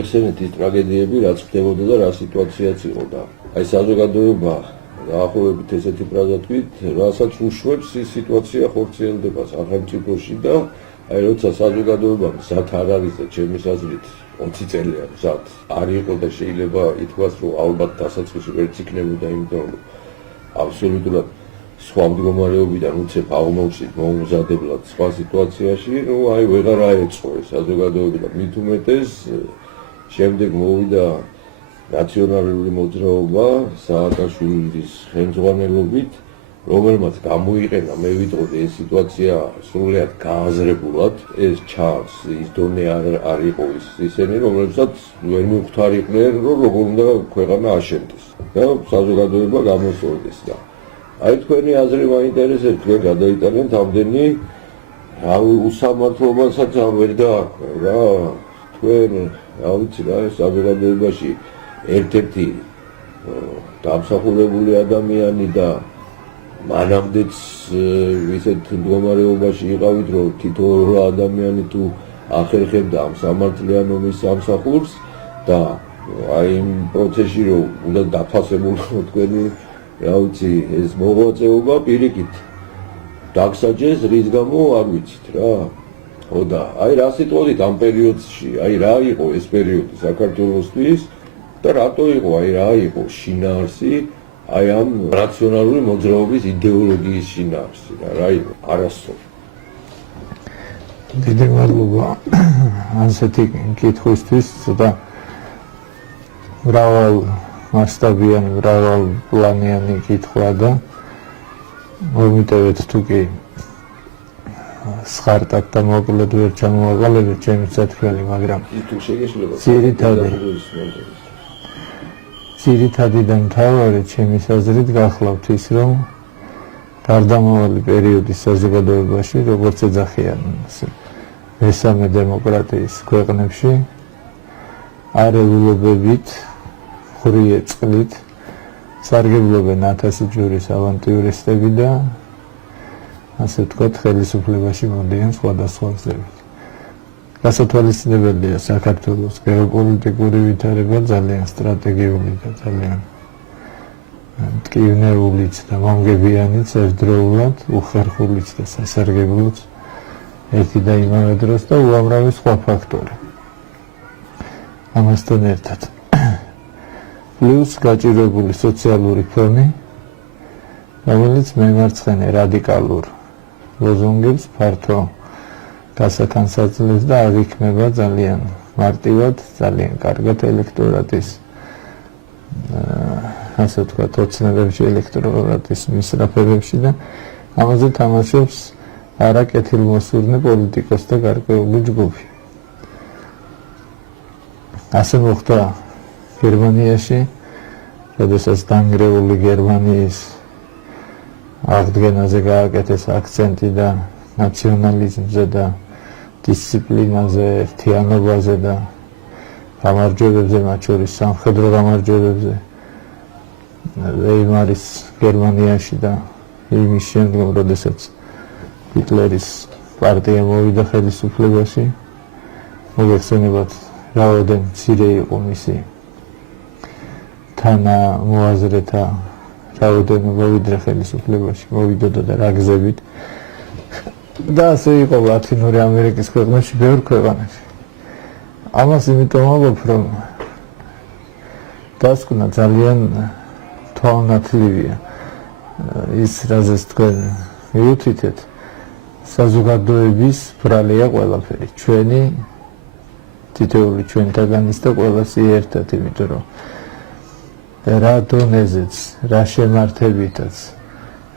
გავიხსენეთ ის ტრაგედიები, რაც ხდებოდა და რა სიტუაციაც იყო და აი საზოგადოება დაახლოებით ესეთი ფრაზა თქვით, რასაც უშვებს ის სიტუაცია ხორციელდება სახელმწიფოში და აი როცა საზოგადოება მზად არ არის და ჩემის აზრით 20 წელია მზად არ იყო და შეიძლება ითქვას, რომ ალბათ დასაწყისი ვერც იქნებოდა, იმიტომ რომ აბსოლუტურად სხვა მდგომარეობიდან უცებ აღმოჩნდა მოუმზადებლად სხვა სიტუაციაში, რომ აი ვეღარ აეწყო საზოგადოება და მით უმეტეს შემდეგ მოვიდა ნაციონალური მოძრაობა სააკაშვილის ხელმძღვანელობით, რომელმაც გამოიყენა, მე ვიტყოდი, ეს სიტუაცია სრულიად გააზრებულად, ეს ჩანს, ის დონე არ იყო ისინი, რომლებსაც ვერ მივხვდარიყვნენ, რომ როგორ უნდა ქვეყანა აშენდეს და საზოგადოება გამოსწორდეს და აი თქვენი აზრი მაინტერესებს, თქვენ გადაიტანეთ ამდენი უსამართლობასაც ვერ დააქვე რა, თქვენ რა ვიცი რა, საზოგადოებაში ერთ-ერთი დამსახურებული ადამიანი და მანამდეც ისეთ მდგომარეობაში იყავით, რომ თითოეულ ადამიანი თუ ახერხებდა ამ სამართლიან ომის სამსახურს და აი იმ პროცესში რომ უნდა დაფასებულიყო თქვენი რა ვიცი ეს მოღვაწეობა პირიქით დაგსაჯეს, რის გამო არ ვიცით რა. ხო და აი რა სიტყვით ამ პერიოდში, აი რა იყო ეს პერიოდი საქართველოსთვის და რატო იყო, აი რა იყო შინაარსი აი ამ რაციონალური მოძრაობის იდეოლოგიის შინაარსი რა იყო არასწორი. დიდი მადლობა ასეთი კითხვისთვის, ცოტა მრავალ მასშტაბიანი, მრავალ პლანიანი კითხვა და მომიტევეთ თუ კი სხარტად და მოკლედ ვერ ჩამოვაყალიბეთ ჩემი წათვლილი, მაგრამ ძირითადი და მთავარი ჩემის აზრით გახლავთ ის, რომ გარდამავალი პერიოდის საზოგადოებაში, როგორც ეძახიან მესამე დემოკრატიის ქვეყნებში, არეულობებით, ხრიე წყლით სარგებლობენ 1000 ჯურის ავანტიურისტები და ასე ვთქვათ, ხელისუფლებაში მოდიან სხვადასხვა გზებით. გასათვალისწინებელია საქართველოს გეოპოლიტიკური ვითარება ძალიან სტრატეგიული და ძალიან მტკივნეულიც და მომგებიანიც ერთდროულად, უხერხულიც და სასარგებლოც ერთი და იმავე დროს და უამრავი სხვა ფაქტორი. ამასთან ერთად პლუს გაჭირვებული სოციალური ფონი, რომელიც მემარცხენე რადიკალურ ლოზუნგებს ფართო გასათანხმებას და აღიქმება ძალიან მარტივად, ძალიან კარგად ელექტორატის ასე ვთქვათ, ოცნებებში, ელექტორატის მისწრაფებებში და ამაზე თამაშობს არაკეთილმოსურნე პოლიტიკოსთა გარკვეული ჯგუფი. ასე მოხდა გერმანიაში, როდესაც დანგრეული გერმანიის აღდგენაზე გააკეთეს აქცენტი და ნაციონალიზმზე და დისციპლინაზე, ერთიანობაზე და გამარჯვებებზე, მათ შორის სამხედრო გამარჯვებებზე ვეიმარის გერმანიაში და იმის შემდგომ, როდესაც ჰიტლერის პარტია მოვიდა ხელისუფლებაში, მოგეხსენებათ რაოდენ მცირე იყო მისი თანამოაზრეთა რაოდენობა ვიდრე ხელისუფლებაში მოვიდოდა და რა გზებით და ასე იყო ლათინური ამერიკის ქვეყნებში, ბევრ ქვეყანაში. ამას იმიტომ ვამბობ, რომ დასკვნა ძალიან თვალნათლივია ის, რაზეც თქვენ მიუთითეთ, საზოგადოების ბრალია ყველაფერი, ჩვენი თითოეული ჩვენთაგანის და ყველასი ერთად, იმიტომ რომ რა დონეზეც, რა შემართებითაც,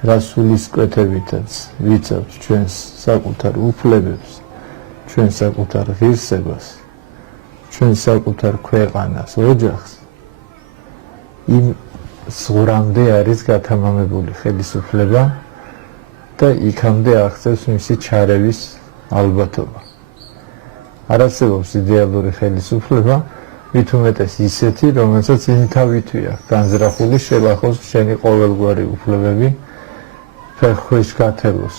რა სულისკვეთებითაც ვიცავთ ჩვენს საკუთარ უფლებებს, ჩვენს საკუთარ ღირსებას, ჩვენს საკუთარ ქვეყანას, ოჯახს, იმ ზღვრამდე არის გათამამებული ხელისუფლება და იქამდე აღწევს მისი ჩარევის ალბათობა. არ არსებობს იდეალური ხელისუფლება, მით უმეტეს ისეთი, რომელსაც იმთავითვი აქვს განზრახული შევახოს შენი ყოველგვარი უფლებები ფეხქვეშ გათელოს.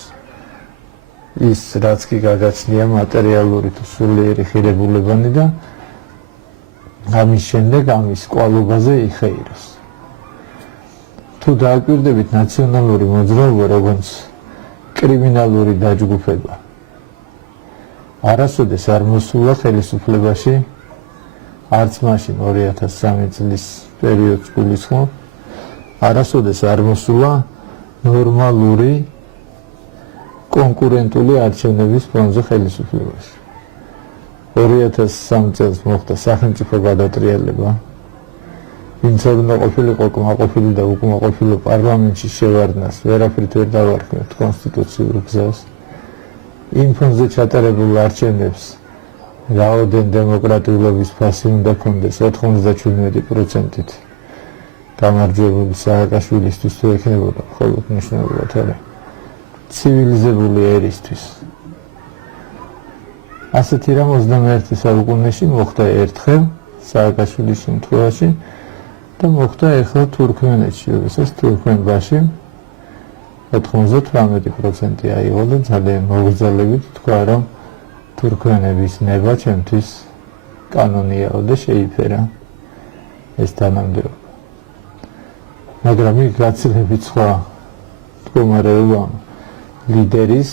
ის რაც კი გაგაცნია მატერიალური თუ სულიერი ხირებულებანი და ამის შემდეგ ამის კვალობაზე იხეიროს. თუ დააკვირდებით ნაციონალური მოძრაობა როგორც კრიმინალური დაჯგუფება არასოდეს არ მოსულა ხელისუფლებაში არც მაშინ 2013 წლის პერიოდს გულისხმობ არასოდეს არ მოსულა ნორმალური კონკურენტული არჩევნების ფონზე ხელისუფლებაში 2003 წელს მოხდა სახელმწიფო გადატრიალება ვინც უნდა ყოფილიყო კმაყოფილი და უკმაყოფილო პარლამენტში შევარდნას ვერაფრით ვერ დავარქმევთ კონსტიტუციურ გზას იმ ფონზე ჩატარებულ არჩევნებს რაოდენ დემოკრატიულობის ფასი უნდა ქონდეს 97%-ით გამარჯვებული სააკაშვილისთვის თუ ექნებოდა მხოლოდ მნიშვნელოვნად არა ცივილიზებული ერისთვის ასეთი რამ 21 საუკუნეში მოხდა ერთხელ სააკაშვილის შემთხვევაში და მოხდა ახლა თურქმენეთში როდესაც თურქმენბაში 98% აიღო და ძალიან მოგრძალებით თქვა რომ თურქმენების ნება ჩემთვის კანონიაო და შეიფერა ეს თანამდებობა მაგრამ იქ გაცილებით სხვა მდგომარეობა ლიდერის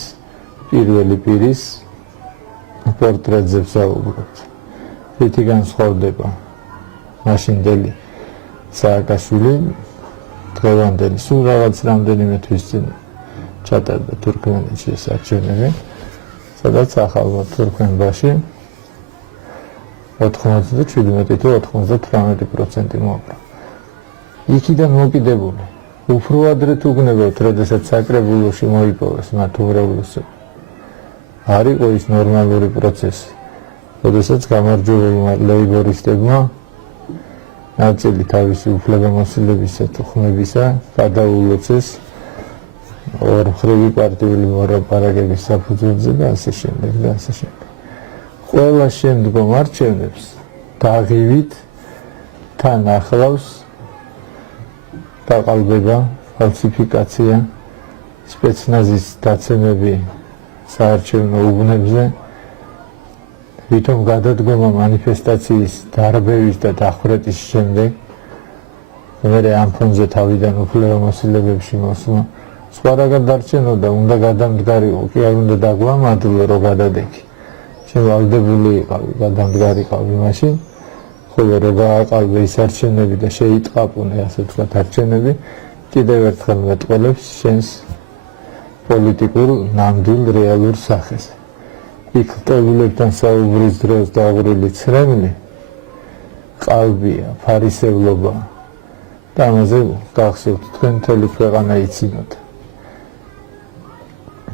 პირველი პირის პორტრეტზე ვსაუბრობთ რითი განსხვავდება მაშინდელი სააკაშვილი დღევანდელი სულ რაღაც რამდენიმე თვის წინ ჩატარდა თურქმენეთში ეს არჩევნები სადაც ახალმა თურქმენბაში 97-98% მოყვა იქიდან მოკიდებული უფრო ადრე თუ გნებავთ როდესაც საკრებულოში მოიპოვეს მათ უმრავლესობა არ იყო ის ნორმალური პროცესი როდესაც გამარჯვებულმა ლეიბორისტებმა ნაწილი თავისი უფლებამოსილებისა თუ ხმებისა გადაულოცეს ორმხრივი პარტიული მოლაპარაკების საფუძველზე და ასე შემდეგ და ასე შემდეგ. ყველა შემდგომ არჩევნებს დაღივით თან ახლავს დაყალბება, ფალსიფიკაცია, სპეცნაზის დაცემები საარჩევნო უბნებზე, ვითომ გადადგომა მანიფესტაციის დარბევის და დახვრეტის შემდეგ მერე ამ ფონზე თავიდან უფლებამოსილებებში მოსვლა სხვა რა გადარჩენოდა, უნდა გადამდგარიყო, კი არ უნდა დაგვამადლო რომ გადადექი. შევალდებული იყავი, გადამდგარიყავი მაშინ, ხოლო რომ გააყალბე ის არჩევნები და შეიტყაპუნე, ასე ვთქვათ, არჩევნები, კიდევ ერთხელ მეტყველებს შენს პოლიტიკურ ნამდვილ რეალურ სახეს. იქ ტებულებთან საუბრის დროს დაღვრილი ცრემლი, ყალბია, ფარისევლობა და ამაზე გახსოვთ თქვენ მთელი ქვეყანა იცინოთ.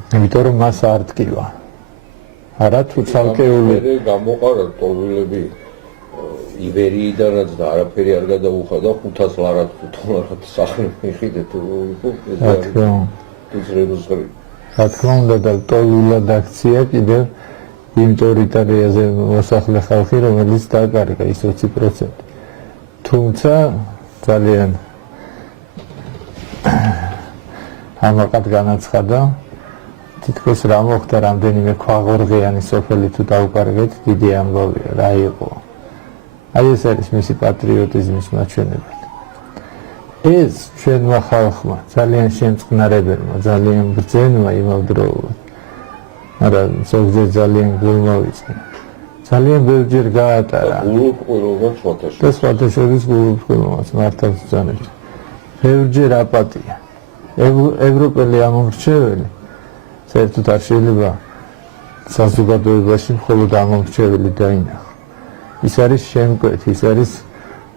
იმიტომ რომ მას არ ტკივა. არა თუ ცალკეული გამოყარა ტოვილები იბერიიდანაც და არაფერი არ გადაუხადა 500 ლარად დოლარად სახლი მიხიდეთ იყო რა თქმა უნდა და ტოვილად აქცია კიდევ იმ ტერიტორიაზე მოსახლე ხალხი რომელიც დაკარგა ის 20%. თუმცა ძალიან ამაყად განაცხადა თითქოს რა მოხდა რამდენიმე ქვაღორღიანი სოფელი თუ დაუკარგეთ დიდი ამბავია რა იყო აი ეს არის მისი პატრიოტიზმის მაჩვენებელი ეს ჩვენმა ხალხმა ძალიან შემწყნარებელმა ძალიან ბრძენმა იმავდროულად მაგრამ ზოგჯერ ძალიან გულმოვიწყნა ძალიან ბევრჯერ გაატარა გულუბრყვილობა სხვათაშორის და სხვათაშორის გულუბრყვილობაც მართალ ბრძანებს ბევრჯერ აპატია ევროპელი ამომრჩეველი საერთოდ არ შეიძლება საზოგადოებაში მხოლოდ ამომრჩეველი დაინახო. ის არის შემკვეთი, ის არის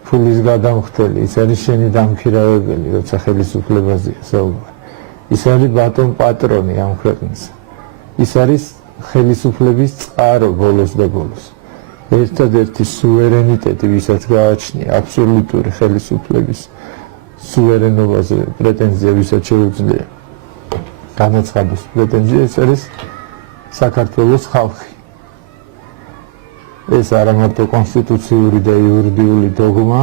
ფულის გადამხდელი, ის არის შენი დამქირავებელი, როცა ხელისუფლებაზეა საუბარი. ის არის ბატონ პატრონი ამ ქვეყნის. ის არის ხელისუფლების წყარო ბოლოს და ბოლოს. ერთადერთი სუვერენიტეტი, ვისაც გააჩნია აბსოლუტური ხელისუფლების სუვერენობაზე პრეტენზია, ვისაც შეუძლია განაცხადეს პრეტენზია, ეს არის საქართველოს ხალხი. ეს არა მარტო კონსტიტუციური და იურიდიული დოგმა,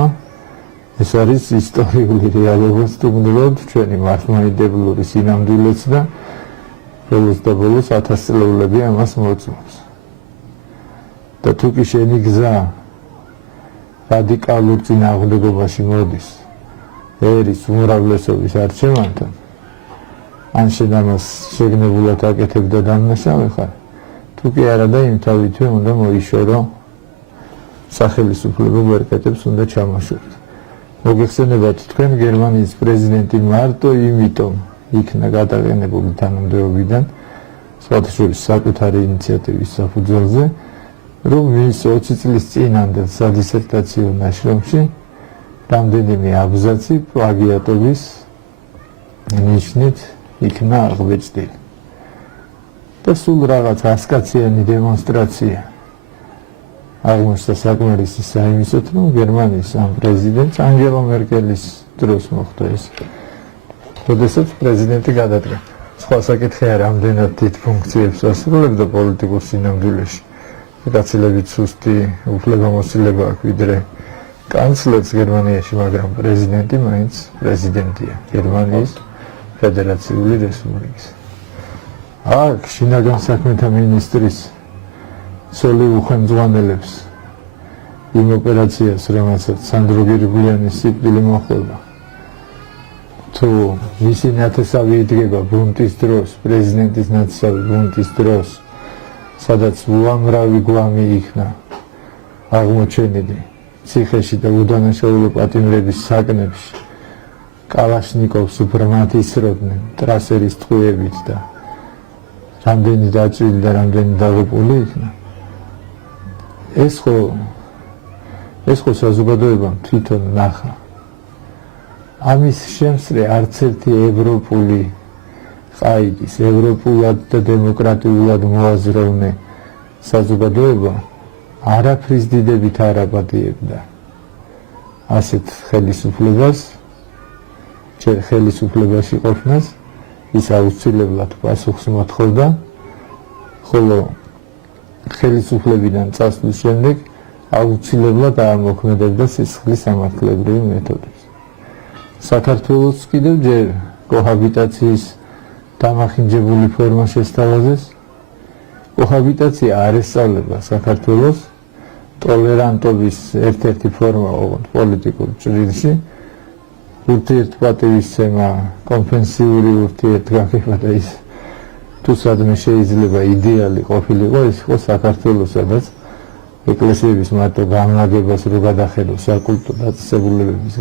ეს არის ისტორიული რეალობა, სტუმრობთ ჩვენი მართლმადიდებლური სინამდვილეც და ბოლოს და ბოლოს ათასწლეულები ამას მოწმობს. და თუ კი შენი გზა რადიკალურ წინააღმდეგობაში მოდის ერის უმრავლესობის არჩევანთან, ან შედამას შეგნებულად აკეთებდა დამნაშავე ხარ, თუ კი არა და იმთავითვე უნდა მოიშორო სახელმწიფო ბერკეტებს უნდა ჩამოშოროთ. მოგეხსენებათ თქვენ გერმანიის პრეზიდენტი მარტო იმიტომ იქნა გადაყენებული თანამდებობიდან სხვათა შორის საკუთარი ინიციატივის საფუძველზე, რომ მის 20 წლის წინანდელ სადისერტაციო ნაშრომში რამდენიმე აბზაცი პლაგიატობის ნიშნით იქნა აღბეჭდილი. და სულ რაღაც ასკაციანი დემონსტრაცია აღმოჩნდა საკმარისი საიმისოთ, რომ გერმანიის ამ პრეზიდენტს ანგელა მერკელის დროს მოხდა ეს. როდესაც პრეზიდენტი გადადგა. სხვა საკითხია, რამდენად დიდ ფუნქციებს ასრულებდა პოლიტიკურ სინამდვილეში. გაცილებით სუსტი უფლებამოსილება აქვს ვიდრე კანცლერს გერმანიაში, მაგრამ პრეზიდენტი მაინც პრეზიდენტია გერმანიის ფედერაციული რესპუბლიკის. აქ შინაგან საქმეთა მინისტრის სოლი უხელმძღვანელებს იმ ოპერაციას, რომელსაც სანდრო გირგულიანის სიკვდილი მოჰყვება. თუ მისი ნათესავი იდგება ბუნტის დროს, პრეზიდენტის ნათესავი ბუნტის დროს, სადაც უამრავი გვამი იქნა აღმოჩენილი ციხეში და უდანაშაულო პატიმრების საკნებში, კალაშნიკოვს უბრალოდ ისროდნენ ტრასერის ტყუებით და რამდენი დაჭრილი და რამდენი დაღუპული იქნა. ეს ხო საზოგადოებამ თვითონ ნახა. ამის შემსწრე არც ერთი ევროპული ყაიდის, ევროპულად და დემოკრატიულად მოაზროვნე საზოგადოება არაფრის დიდებით არ აპატიებდა ასეთ ხელისუფლებას, ჯერ ხელისუფლებაში ყოფნას ის აუცილებლად პასუხს მოთხოვდა, ხოლო ხელისუფლებიდან წასვლის შემდეგ აუცილებლად აამოქმედებდა სისხლის სამართლებრივ მეთოდებს. საქართველოს კიდევ ჯერ კოჰაბიტაციის დამახინჯებული ფორმა შესთავაზეს. კოჰაბიტაცია არ ესწავლება საქართველოს ტოლერანტობის ერთ-ერთი ფორმა ოღონდ პოლიტიკურ ჭრილში, ურთიერთპატივისცემა, კომპენსიური ურთიერთგაგება და ის თუ სადმე შეიძლება იდეალი ყოფილიყო, ის იყო საქართველოს, სადაც ეკლესიების მარტო განლაგებას რო გადახედო საკულტო დაწესებულებების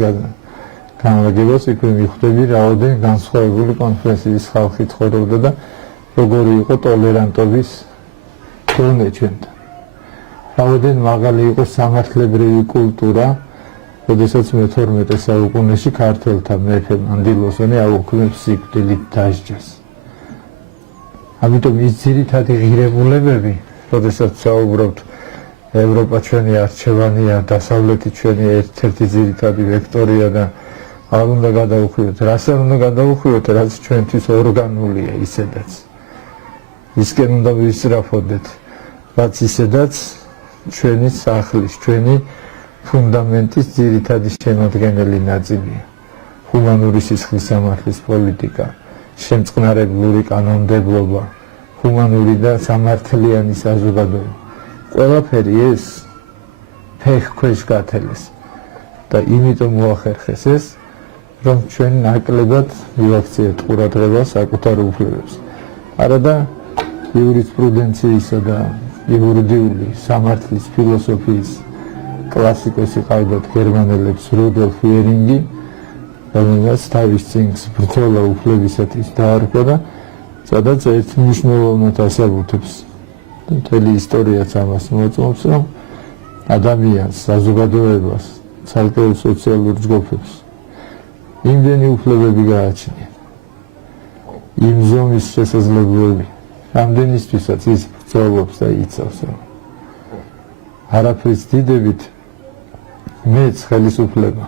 განლაგებას, იქვე მიხვდები რაოდენ განსხვავებული კონფესიის ხალხი ცხოვრობდა და როგორი იყო ტოლერანტობის დონე ჩვენთან. რაოდენ მაღალი იყო სამართლებრივი კულტურა, როდესაც მე-12 საუკუნეში ქართველთა მეფე მანდილოსანი აუქმებს სიკვდილით დასჯას. ამიტომ ის ძირითადი ღირებულებები, როდესაც საუბრობთ ევროპა ჩვენი არჩევანია, დასავლეთი ჩვენი ერთ-ერთი ძირითადი ვექტორია და არ უნდა გადაუხვიოთ, რას არ უნდა გადაუხვიოთ, რაც ჩვენთვის ორგანულია ისედაც. ისკენ უნდა ვისწრაფოდეთ, რაც ისედაც ჩვენი სახლის, ჩვენი ფუნდამენტის ძირითადი შემადგენელი ნაწილია. ჰუმანური სისხლის სამართლის პოლიტიკა, შემწყნარებლური კანონმდებლობა, ჰუმანური და სამართლიანი საზოგადოება. ყველაფერი ეს ფეხ ქვეშ გათელეს და იმიტომ მოახერხეს ეს, რომ ჩვენ ნაკლებად მივაქციეთ ყურადღებას საკუთარ უფლებებს. არადა იურისპრუდენციისა და იურიდიული სამართლის ფილოსოფიის კლასიკოსი ყავდათ გერმანელებს რუდოლფ იერინგი, რომელსაც თავის წინს ბრძოლა უფლებისათვის დაარქვა და სადაც ერთმნიშვნელოვნად ასაბუთებს მთელი ისტორიაც ამას მოწმობს, რომ ადამიანს, საზოგადოებას, ცალკეულ სოციალურ ჯგუფებს იმდენი უფლებები გააჩნია, იმ ზომის შესაძლებლობები, რამდენისთვისაც ის ბრძოლობს და იცავს. არაფრის დიდებით მეც ხელისუფლება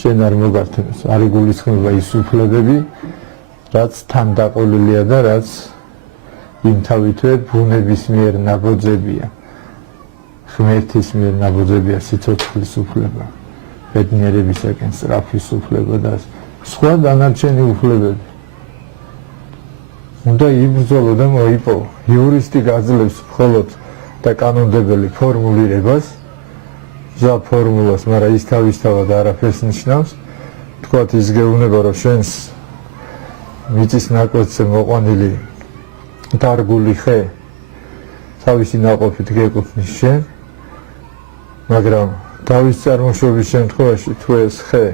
ჩვენ არ მოგართმევს, არ იგულისხმება ის უფლებები, რაც თან დაყოლილია და რაც იმთავითვე ბუნების მიერ ნაბოძებია, ღმერთის მიერ ნაბოძებია სიცოცხლის უფლება, ბედნიერებისაკენ სწრაფვის უფლება და სხვა დანარჩენი უფლებები. უნდა იბრძოლო და მოიპოვო. იურისტი გაძლევს მხოლოდ და კანონმდებელი ფორმულირებას, გზა ფორმულას, მაგრამ ის თავისთავად არაფერს ნიშნავს. თქვათ ის გეუბნება, რომ შენს მიწის ნაკვეთზე მოყვანილი დარგული ხე თავისი ნაყოფით გეკუთვნის შენ, მაგრამ თავის წარმოშობის შემთხვევაში თუ ეს ხე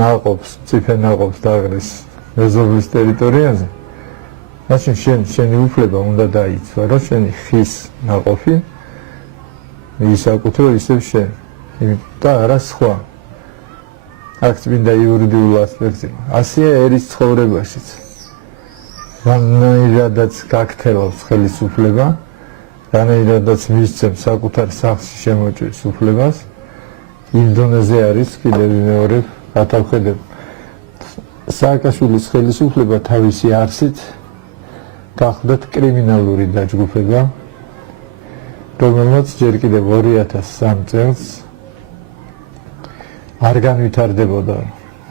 ნაყოფს, მწიფე ნაყოფს დააღრის მეზობლის ტერიტორიაზე, მაშინ შენი უფლება უნდა დაიცვა, რომ შენი ხის ნაყოფი ისაკუთრო ისევ შენ და არა სხვა. აქ წმინდა იურიდიულ ასპექტზე. ასეა ერის ცხოვრებაშიც. რანაირადაც გაქცევს ხელისუფლება, რანაირადაც მისცემს საკუთარ სახლში შემოჭრის უფლებას, იმ დონეზე არის კიდევ მეორე გათავხედება. სააკაშვილის ხელისუფლება თავისი არსით გახლდათ კრიმინალური დაჯგუფება, რომელმაც ჯერ კიდევ 2003 წელს არ განვითარდებოდა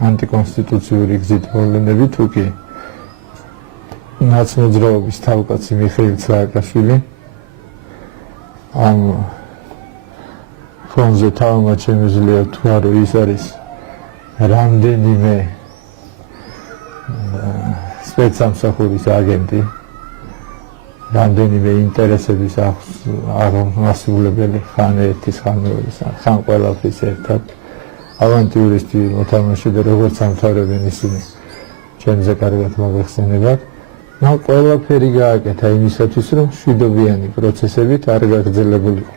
ანტიკონსტიტუციური გზით მოვლენები, თუ კი ნაცმოძრაობის თავკაცი მიხეილ სააკაშვილი ამ ფონზე თავმაც შემიძლია თქვა, რომ ის არის რამდენიმე სპეცსამსახურის აგენტი, რამდენიმე ინტერესების აღმასრულებელი, ხან ერთის, ხან მეორეს, ხან ყველაფრის ერთად ავანტიურისტი მოთამაშე და როგორც ამთავრებენ ისინი ჩემზე კარგად მოგეხსენებათ. ყველაფერი გააკეთა იმისათვის, რომ მშვიდობიანი პროცესებით არ გაგრძელებულიყო.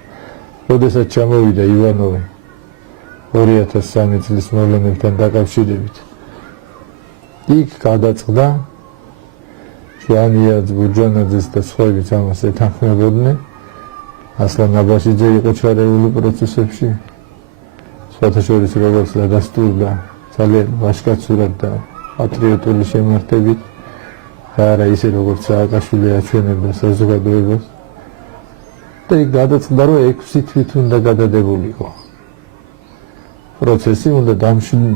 როდესაც ჩამოვიდა ივანოვი 2003 წლის მოვლენებთან დაკავშირებით, იქ გადაწყდა ჟანიაც, ბურჯანაძეს და სხვაებიც ამას ეთანხმებოდნენ. ასლან აბაშიძე იყო ჩარეული პროცესებში, სხვათა შორის როგორც დადასტურდა ძალიან ვაჟკაცურად და პატრიოტული შემართებით, არა ისე როგორც სააკაშვილი აჩვენებდა საზოგადოებას. და იქ გადაწყდა, რომ 6 თვით უნდა გადადებულიყო პროცესი, უნდა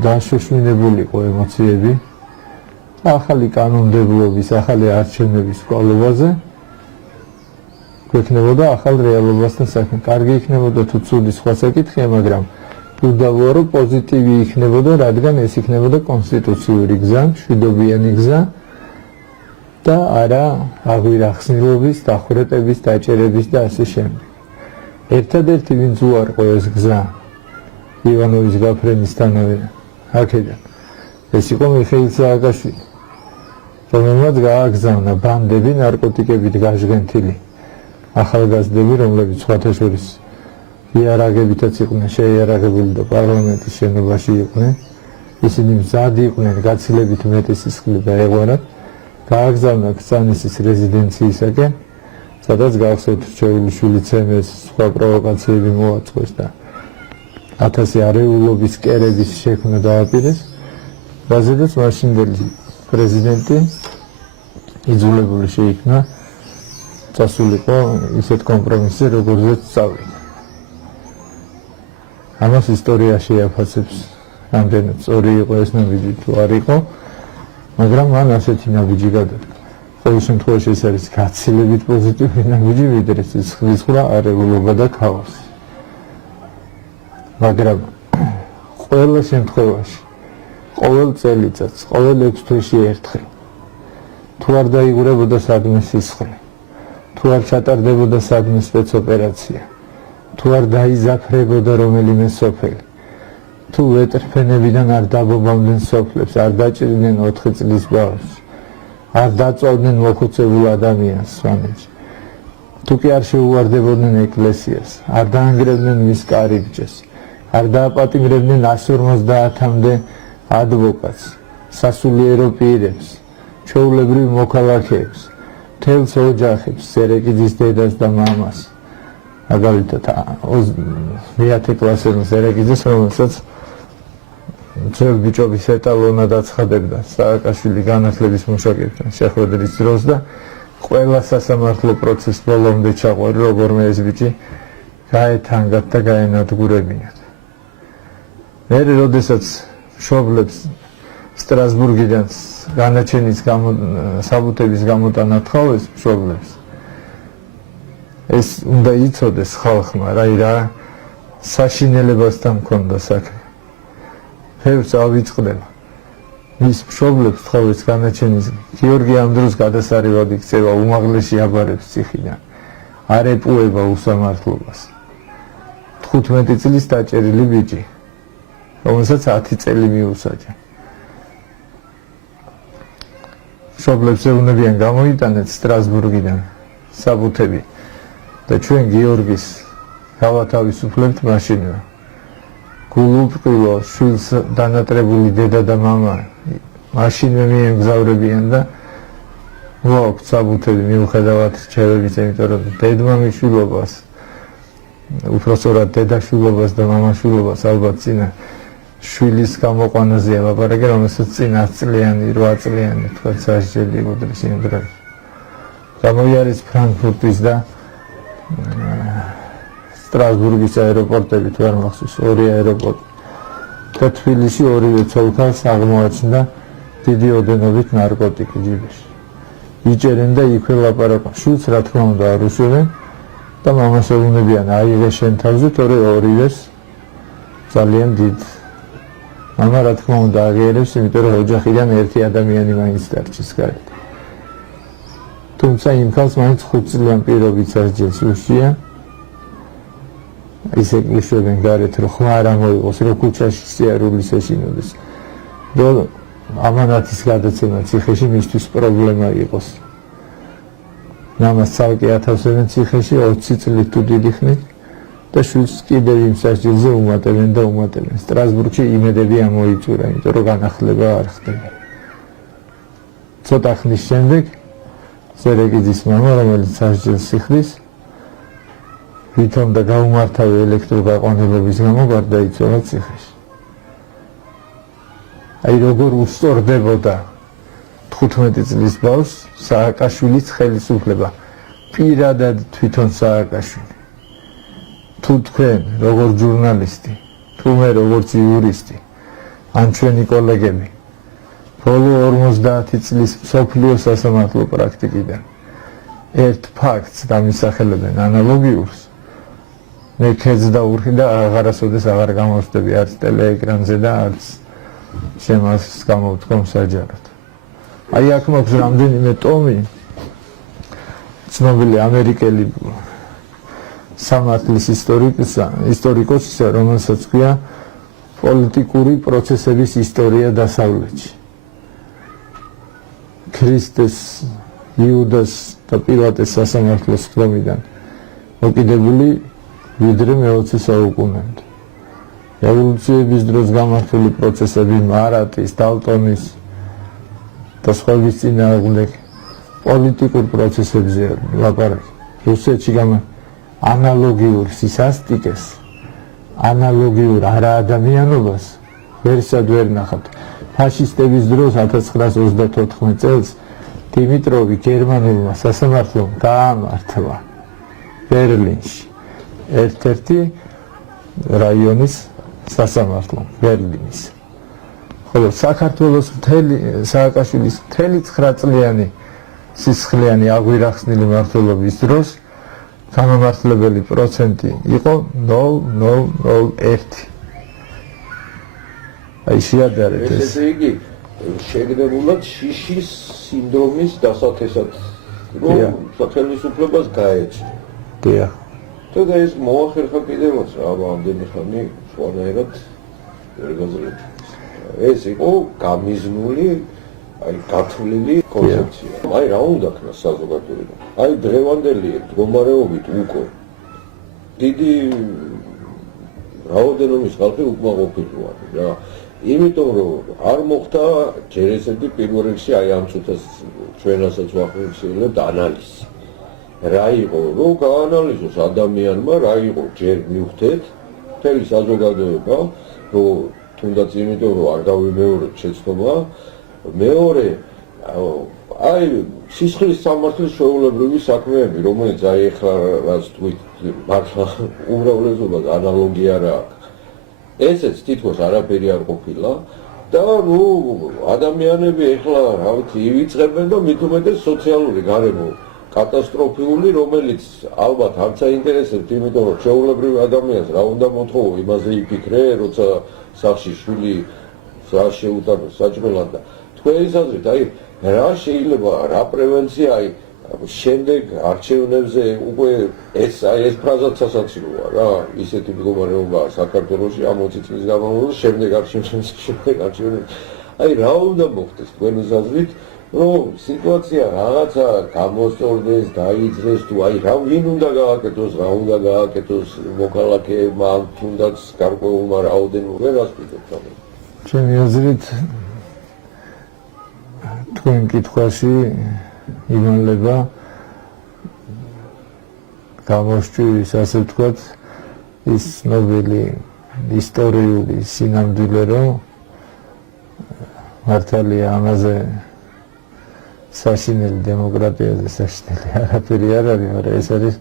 დაშოშმინებულიყო ემოციები ახალი კანონმდებლობის, ახალი არჩევნების კვალობაზე, გვექნებოდა ახალ რეალობასთან საქმე. კარგი იქნებოდა თუ ცუდი სხვა საკითხია, მაგრამ უდავოა, რომ პოზიტივი იქნებოდა, რადგან ეს იქნებოდა კონსტიტუციური გზა, მშვიდობიანი გზა და არა აღვირახსნილობის, დახვრეტების, დაჭერების და ასე შემდეგ. ერთადერთი ვინც უარყო ეს გზა ივანოვის გაფრენისთანავე აქედან, ეს იყო მიხეილ სააკაშვილი, რომელმაც გააგზავნა ბანდები, ნარკოტიკებით გაჟღენთილი ახალგაზრდები, რომლებიც სხვათა შორის იარაღებითაც იყვნენ შეიარაღებული და პარლამენტის შენობაში იყვნენ. ისინი მზად იყვნენ გაცილებით მეტი სისხლი დაეღვარათ. გააგზავნა ქცანისის რეზიდენციისაკენ, სადაც გახსოვთ რჩეულიშვილი ცემეს, სხვა პროვოკაციები მოაწყვეს და 1000 არეულობის კერების შექმნა დააპირეს, რაზედაც მაშინდელი პრეზიდენტი იძულებული შეიქნა წასულიყო ისეთ კომპრომისზე, როგორზეც სწავლიდა. ამას ისტორია შეაფასებს, რამდენად სწორი იყო ეს ნაბიჯი თუ არ იყო, მაგრამ მან ასეთი ნაბიჯი გადადგა. ყოველ შემთხვევაში ეს არის გაცილებით პოზიტიური ნაბიჯი, ვიდრე სისხლისღვრა, არეულობა და ქაოსი. მაგრამ ყველა შემთხვევაში, ყოველ წელიწადს, ყოველ 6 თვეში ერთხელ, თუ არ დაიღურებოდა სადმე სისხლი, თუ არ ჩატარდებოდა სადმე სპეცოპერაცია, თუ არ დაიზაფრებოდა რომელიმე სოფელი, თუ ვეტრფენებიდან არ დაბობავდნენ სოფლებს, არ დაჭრიდნენ 4 წლის ბავშვს, არ დაწვავდნენ მოხუცებულ ადამიანს სვანეთში, თუ კი არ შეუვარდებოდნენ ეკლესიას, არ დაანგრევდნენ მის კარიბჭეს, არ დააპატიმრებდნენ 150-მდე ადვოკატს, სასულიერო პირებს, ჩვეულებრივ მოქალაქეებს, მთელს ოჯახებს, სერეკიძის დედას და მამას, მაგალითად 9 კლასელი სერეკიძეს, რომელსაც ძველ ბიჭობის ეტალონად აცხადებდა სააკაშვილი განათლების მუშაკებთან შეხვედრის დროს და ყველა სასამართლო პროცესს ბოლომდე ჩაყვარი, როგორმე ეს ბიჭი გაეთანგათ და გაენადგურებინათ. მერე, როდესაც მშობლებს სტრასბურგიდან განაჩენის საბუთების გამოტანა თხოვეს მშობლებს, ეს უნდა იცოდეს ხალხმა, რა საშინელებასთან მქონდა საქმე. ფერს ავიწყდება. მის მშობლებს თხოვეს განაჩენის გიორგი ამ დროს გადასარევად იქცევა უმაღლესი აბარებს ციხიდან. არ ეპუება უსამართლობას. 15 წლის დაჭერილი ბიჭი, რომელსაც 10 წელი მიუსაჯა. მშობლებს ეუბნებიან გამოიტანეთ სტრასბურგიდან საბუთები და ჩვენ გიორგის გავათავისუფლებთ მაშინვე. გულუბრყვილო შვილს დანატრებული დედა და მამა მაშინვე მიემგზავრებიან და მოაქვთ საბუთები მიუხედავად რჩევებისა, იმიტომ რომ დედმა მიშვილობას, უпроსორად დედაშვილობას და მამაშვილობას ალბათ წინა შვილის გამოყვანაზე ელაპარაკე, რომელსაც წინ 10 წლიანი, 8 წლიანი თქვა სასჯელი უდრის იმ დროს. გამოიარეს ფრანკფურტის და სტრასბურგის აეროპორტები, თუ არ მახსოვს, 2 აეროპორტი. და თბილისში ორივე ცოლქას აღმოაჩნდა დიდი ოდენობით ნარკოტიკი ჯიბეში. იჭერენ და იქვე ლაპარაკობენ. შვილს რა თქმა უნდა არ უსვევენ და მამას ეუბნებიან, აიღე შენ თავზე, თორე ორივეს ძალიან დიდ. მამა რა თქმა უნდა აღიარებს, იმიტომ რომ ოჯახიდან ერთი ადამიანი მაინც დარჩეს გარეთ. თუმცა იმ ხალხს მაინც 5 წლიან პირობით სასჯელს უშია. ისე იშვებენ გარეთ, რომ ხმა არ ამოიღოს, რომ ქუჩაში სიარულის ეშინოდეს. და ამანათის გადაცემა ციხეში მისთვის პრობლემა იყოს. მამას ცალკე ათავსებენ ციხეში 20 წლით თუ დიდი ხნით და შვილს კიდევ იმ სასჯელზე უმატებენ და უმატებენ. სტრასბურგში იმედები ამოიწურა, იმიტომ რომ განახლება არ ხდება. ცოტა ხნის შემდეგ ზერეგიძის მამა, რომელიც სასჯელს იხდის, ვითომ და გაუმართავი ელექტროგაყვანილობის გამო გარდაიცვალა ციხეში. აი როგორ უსწორდებოდა 15 წლის ბავშვს სააკაშვილის ხელისუფლება, პირადად თვითონ სააკაშვილი. თუ თქვენ როგორ ჟურნალისტი, თუ მე როგორც იურისტი, ან ჩვენი კოლეგები ბოლო 50 წლის მსოფლიო სასამართლო პრაქტიკიდან ერთ ფაქტს გამისახელებენ ანალოგიურს, მე ქედს დაურხი და აღარასოდეს აღარ გამოვხდები არც ტელეეკრანზე და არც შემას გამოვთქვამ საჯაროდ. აი აქ მაქვს რამდენიმე ტომი ცნობილი ამერიკელი სამართლის ისტორიკოსისა, რომელსაც ქვია პოლიტიკური პროცესების ისტორია დასავლეთში. ქრისტეს, იუდას და პილატეს სასამართლოს ხდომიდან მოკიდებული ვიდრე მე-20 საუკუნემდე. რევოლუციების დროს გამართული პროცესები, მარატის, დალტონის და სხვების წინააღმდეგ პოლიტიკურ პროცესებზე ლაპარაკი. რუსეთში ანალოგიურ სისასტიკეს, ანალოგიურ არაადამიანობას ვერსად ვერ ნახავთ. ფაშისტების დროს 1934 წელს დიმიტროვი გერმანულმა სასამართლომ გაამართლა ბერლინში ერთ-ერთი რაიონის სასამართლო ბერლინის. ხოლო საქართველოს სააკაშვილის 9 წლიანი სისხლიანი აღვირახსნილი მმართველობის დროს გამამართლებელი პროცენტი იყო 0,001. აი შეადარეთ ეს. ესე იგი შეგდებულად შიშის სინდრომის დასაწყისად რომ სახელმწიფოებას გაეჭრა. დიახ. და ეს მოახერხა კიდევაც ამდენი ხანი სხვანაირად ვერ გაძლიერდა. ეს იყო გამიზნული, აი გათვლილი კონცეფცია. აი რა უნდა ქნას საზოგადოება. აი დღევანდელი მდგომარეობით უკვე დიდი რაოდენობის ხალხი უკმაყოფილი არის რა. იმიტომ რომ არ მოხდა ჯერ ესეთი პირველ რიგში აი ამ წუთას ჩვენასაც ვახერხებთ ანალიზი. რა იყო რომ გაანალიზოს ადამიანმა რა იყო ჯერ მივხვდეთ მთელი საზოგადოება რომ თუნდაც იმიტომ რომ არ გავიმეორეთ შეცდომა მეორე აი სისხლის სამართლის შეუულებრივი საქმეები რომელიც აი ახლა რაც თქვით მართლა უმრავლესობას ანალოგია რა აქვს ესეც თითქოს არაფერი არ ყოფილა და ნუ ადამიანები ახლა რა ვიცი ივიწყებენ და მით უმეტეს სოციალური გარემო კატასტროფული, რომელიც ალბათ არც აინტერესებს, იმიტომ რომ ჩვეულებრივ ადამიანს რა უნდა მოთხოვო, იმაზე იფიქრე, როცა სახლში შვილი შეუტანოს საჭმელად და თქვენი აზრით, აი რა შეიძლება, რა პრევენცია, აი შემდეგ არჩევნებზე უკვე ეს ფრაზაც სასაცილოა რა, ისეთი მდგომარეობაა საქართველოში ამ 20 წლის განმავლობაში, შემდეგ არჩევნებში. აი რა უნდა მოხდეს თქვენი აზრით, რომ სიტუაცია რაღაცა გამოსწორდეს, დაიძრეს თუ აი რა ვინ უნდა გააკეთოს, რა უნდა გააკეთოს მოქალაქეებმა, თუნდაც გარკვეულმა რაოდენობამ, რას ვიტყვით? ჩემი აზრით თქვენ კითხვაში იმალება გამოსჭვის, ასე ვთქვათ, ის ნობელი ისტორიული სინამდვილე, რომ მართალია ამაზე საშინელი დემოკრატიაზე საშინელი არაფერი არ არის, მაგრამ ეს არის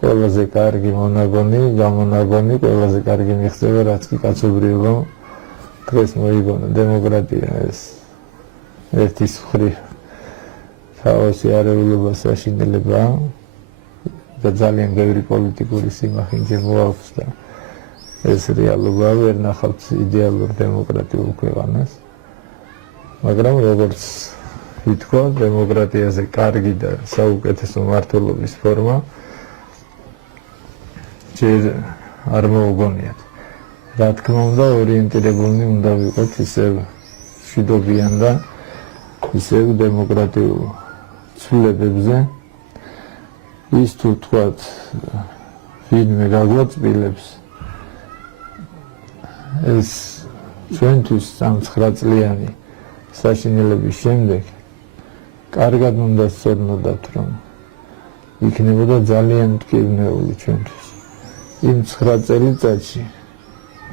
ყველაზე კარგი გამონაბონი, ყველაზე კარგი მიღწევა, რაც კი კაცობრიობამ დღეს მოიგონა. დემოკრატია ეს ერთის მხრივ თავისი არეულობა საშინელება და ძალიან ბევრი პოლიტიკური სიმახინჯე მოაქვს და ეს რეალობა ვერ ნახავთ იდეალურ დემოკრატიულ ქვეყანას. მაგრამ როგორც ითქვა, დემოკრატიაზე კარგი და საუკეთესო მმართველობის ფორმა ჯერ არ მოუგონიათ. რა თქმა უნდა, ორიენტირებულნი უნდა ვიყოთ ისევ მშვიდობიან და ისევ დემოკრატიულ ცვლილებებზე. ის თუ თქვათ ვინმე გაგვაწბილებს, ეს ჩვენთვის ამ 9 წლიანი საშინელების შემდეგ კარგად უნდა სწორნოდათ, რომ იქნებოდა ძალიან მტკივნეული ჩვენთვის. იმ 9 წელიწადში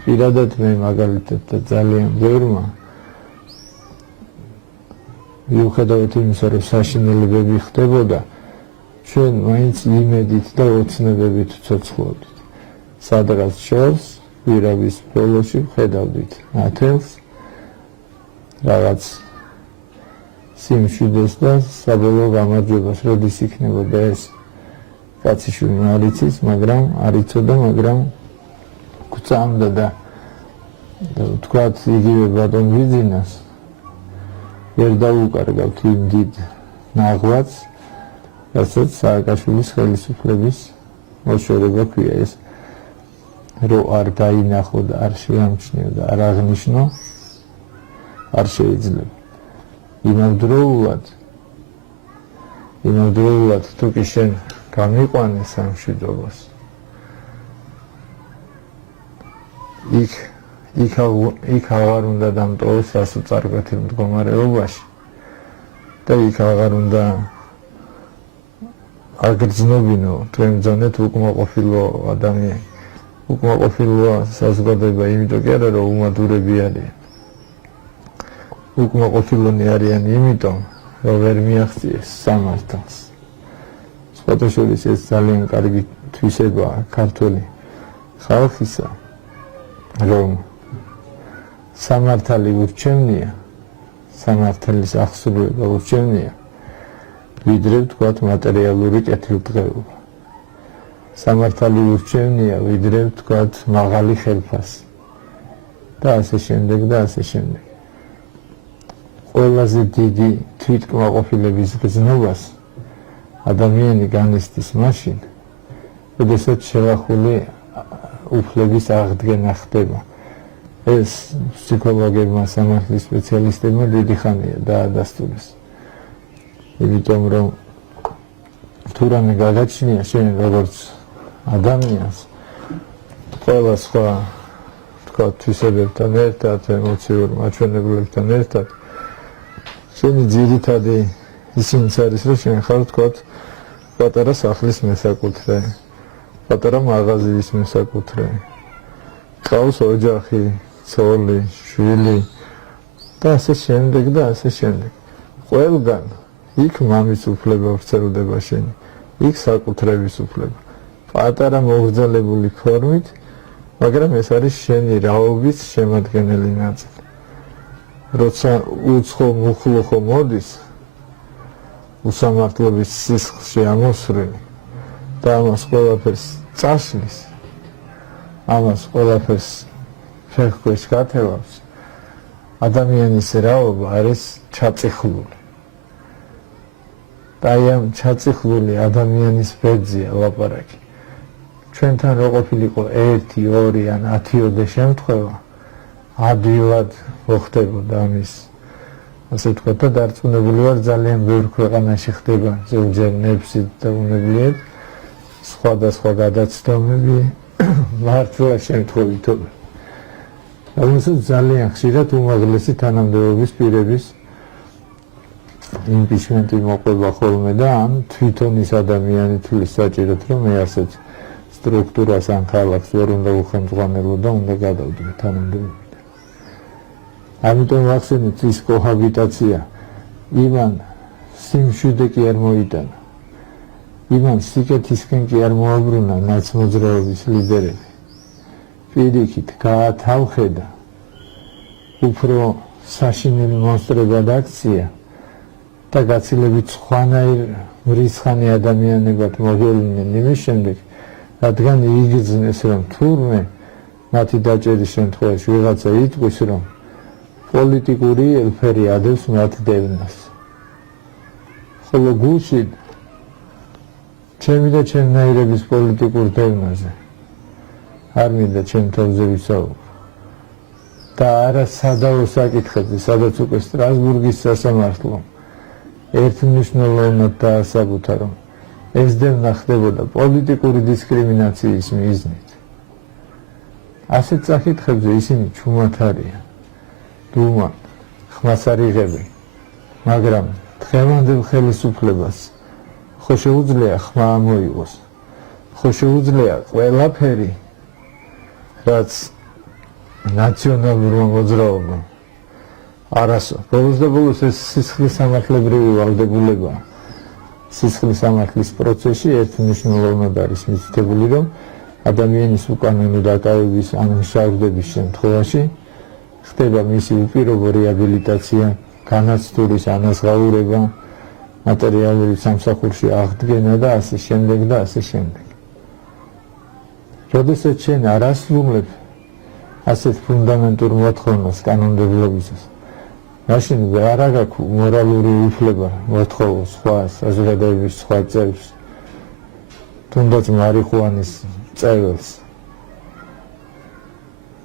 პირადად მე მაგალითად და ძალიან ბევრმა მიუხედავად იმისა, რომ საშინელებები ხდებოდა, ჩვენ მაინც იმედით და ოცნებებით ვცოცხლობდით. სადღაც შორს, ვირავის ბოლოში ვხედავდით ათელს, რაღაც სიმშვიდეს და საბოლოო გამარჯვებას, როდის იქნებოდა ეს კაციშვილი არ იცის, მაგრამ არ იცოდა, მაგრამ გვწამდა და ვთქვათ იგივე ბატონ ბიძინას ვერ დაუკარგავთ იმ დიდ ნაღვაწს, რასაც სააკაშვილის ხელისუფლების მოშორება ქვია. ეს რო არ დაინახო და არ შეამჩნიო და არ აღნიშნო, არ შეიძლება. იმავდროულად თუ კი შენ გამიყვანე სამშვიდობას, იქ აღარ უნდა დამტოვოს სასოწარკვეთილ მდგომარეობაში და იქ აღარ უნდა აგრძნობინო თქვენ ბრძანეთ უკმაყოფილო ადამიანი. უკმაყოფილოა საზოგადოება იმიტომ კი არა, რომ უმადურები არიან. უკმაყოფილონი არიან იმიტომ, რომ ვერ მიაღწიეს სამართალს. სხვათა შორის ეს ძალიან კარგი თვისებაა ქართველი ხალხისა, რომ სამართალი ურჩევნია, სამართლის აღსრულება ურჩევნია, ვიდრე ვთქვათ მატერიალური კეთილდღეობა. სამართალი ურჩევნია, ვიდრე ვთქვათ მაღალი ხელფასი და ასე შემდეგ და ასე შემდეგ. ყველაზე დიდი თვითკმაყოფილების გზნობას ადამიანი განიცდის მაშინ, როდესაც შევახული უფლების აღდგენა ხდება. ეს ფსიქოლოგებმა, სამართლის სპეციალისტებმა დიდი ხანია დაადასტურეს. იმიტომ რომ თუ რამე გაგაჩნია შენ როგორც ადამიანს, ყველა სხვა თქვათ თვისებებთან ერთად, ემოციურ მაჩვენებლებთან ერთად, შენი ძირითადი ისინიც არის, რომ შენ ხარ თქვათ პატარა სახლის მესაკუთრე, პატარა მაღაზიის მესაკუთრე, ყავს ოჯახი, ცოლი, შვილი და ასე შემდეგ და ასე შემდეგ. ყველგან იქ მამის უფლება ვრცელდება შენი, იქ საკუთრების უფლება. პატარა მოგრძალებული ფორმით, მაგრამ ეს არის შენი რაობის შემადგენელი ნაწილი. როცა უცხო მუხლუხო მოდის, უსამართლობის სისხლში ამოსვლილი და ამას ყველაფერს წაშლის, ამას ყველაფერს ფეხქვეშ გათევავს, ადამიანის რაობა არის ჩაწიხლული. და ამ ჩაწიხლული ადამიანის ბედზია ლაპარაკი. ჩვენთან რო ყოფილიყო 1, 2 ან 10-ოდე შემთხვევა, ადვილად მოხდებოდა ამის ასე ვთქვათ და დარწმუნებული ვარ ძალიან ბევრ ქვეყანაში ხდება ზოგჯერ ნებსით და უნებლიეთ სხვადასხვა გადაცდომები მართლა შემთხვევითობა. რომელსაც ძალიან ხშირად უმაღლესი თანამდებობის პირების იმპიჩმენტი მოყვება ხოლმე და ან თვითონ ის ადამიანი თulis საჭიროთ რომ მე ასეთ სტრუქტურას ან ქალაქს ვერ უნდა უხელმძღვანელო და უნდა გადავდგე თანამდებობიდან. ამიტომ ახსენეთ ის კოჰაბიტაცია იმან სიმშვიდე კი არ მოიტანა. იმან სიკეთისკენ კი არ მოაბრუნა ნაცმოძრაობის ლიდერები. პირიქით გაათავხედა უფრო საშინელი მონსტრებად აქცია და გაცილებით სხვანაირ მრისხანე ადამიანებად მოგევლნენ იმის შემდეგ, რადგან იგრძნეს რომ თურმე მათი დაჭერის შემთხვევაში ვიღაცა იტყვის რომ პოლიტიკური ელფერი ადევს მათ დევნას. ხოლო გულში ჩემი და ჩემნაირების პოლიტიკურ დევნაზე არ მინდა ჩემ თავზე ვისაუბრო. და არა სადავო საკითხებზე, სადაც უკვე სტრასბურგის სასამართლო ერთმნიშვნელოვნად დაასაბუთა რომ ეს დევნა ხდებოდა პოლიტიკური დისკრიმინაციის მიზნით. ასეთ საკითხებზე ისინი ჩუმად არიან. დუმან ხმას არ იღებენ, მაგრამ დღევანდელ ხელისუფლებას ხო შეუძლია ხმა მოიღოს, ხო შეუძლია ყველაფერი რაც ნაციონალურმა მოძრაობამ არასო. ბოლოს და ბოლოს ეს სისხლის სამართლებრივი ვალდებულება სისხლის სამართლის პროცესში ერთმნიშვნელოვნად არის მითითებული, რომ ადამიანის უკანონო დაკავების ან მშავრდების შემთხვევაში ხდება მისი უპირობო რეაბილიტაცია, განაცდურის ანაზღაურება, მატერიალური სამსახურში აღდგენა და ასე შემდეგ და ასე შემდეგ. როდესაც შენ არ ასრულებ ასეთ ფუნდამენტურ მოთხოვნას კანონმდებლობისას, მაშინ არ აქვს მორალური უფლება მოთხოვო სხვა საზოგადოების სხვა წევრს, თუნდაც მარიხუანის წევრს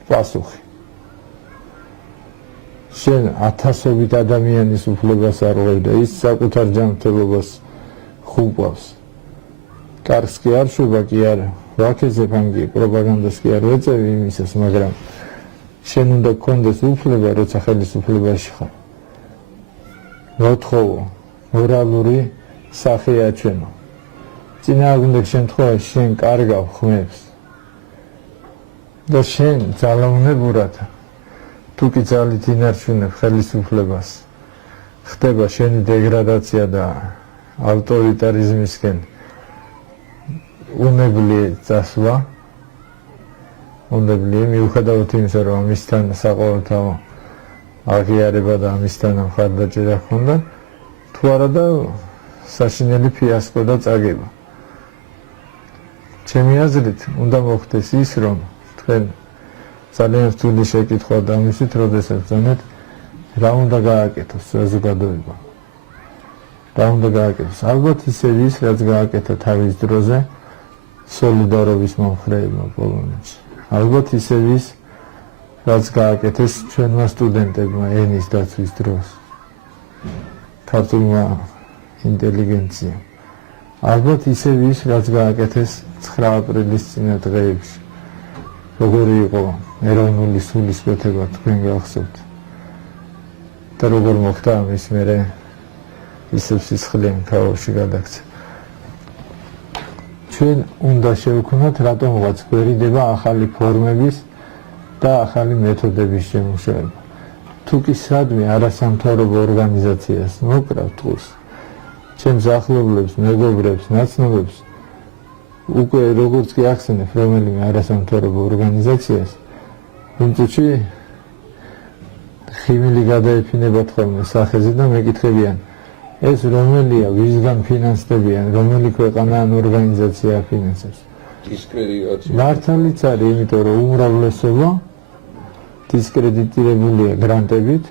პასუხი. შენ ათასობით ადამიანის უფლებას არ უღებ და ის საკუთარ ჯანმრთელობას ხუპავს. კარგს კი არ შვება, კი არა ვაქეზებ ამგი პროპაგანდას კი არ ვეწევი იმისას, მაგრამ შენ უნდა გქონდეს უფლება, როცა ხელისუფლებაში ხარ. მოთხოვო, მორალური სახე აჩვენო. წინააღმდეგ შემთხვევაში შენ კარგავ ხმებს და შენ ძალაუნებურად თუ კი ძალით ინარჩუნებ ხელისუფლებას, ხდება შენი დეგრადაცია და ავტორიტარიზმისკენ უნებლიე წასვლა. უნებლიე მიუხედავად იმისა, რომ ამისთან საყოველთაო აღიარება და ამისთან მხარდაჭერა ჰქონდა, თუ არა და საშინელი ფიასკო და წაგება. ჩემი აზრით უნდა მოხდეს ის, რომ თქვენ ძალიან რთული შეკითხვა დამისვით, როდესაც ძანეთ რა უნდა გააკეთოს საზოგადოება. რა უნდა გააკეთოს? ალბათ ისე ის, რაც გააკეთა თავის დროზე სოლიდარობის მომხრეებმა პოლონეთში. ალბათ ისე ის, რაც გააკეთეს ჩვენმა სტუდენტებმა ენის დაცვის დროს, ქართულმა ინტელიგენციამ. ალბათ ისე ის, რაც გააკეთეს 9 აპრილის წინა დღეებში. როგორი იყო ეროვნული სულისკვეთება, თქვენ გახსოვთ. და როგორ მოხდა ამის მერე ისევ სისხლიან ქაოსში გადაქცა. ჩვენ უნდა შევქმნათ რატომღაც გვერიდება ახალი ფორმების და ახალი მეთოდების შემუშავება. თუ კი სადმე არასამთავრობო ორგანიზაციას მოკრავთ ტყუს, ჩემს ახლობლებს, მეგობრებს, ნაცნობებს, უკვე როგორც კი ახსენებ რომელიმე არასამთავრობო ორგანიზაციას, იმ წუთში ხიმილი გადაეფინებათ ხოლმე სახეზე და მეკითხებიან, ეს რომელია, ვისგან ფინანსდებიან, რომელი ქვეყანა ან ორგანიზაცია ფინანსებს. დისკრედიტაცია. მართალიც არის, იმიტომ რომ უმრავლესობა დისკრედიტირებულია გრანტებით,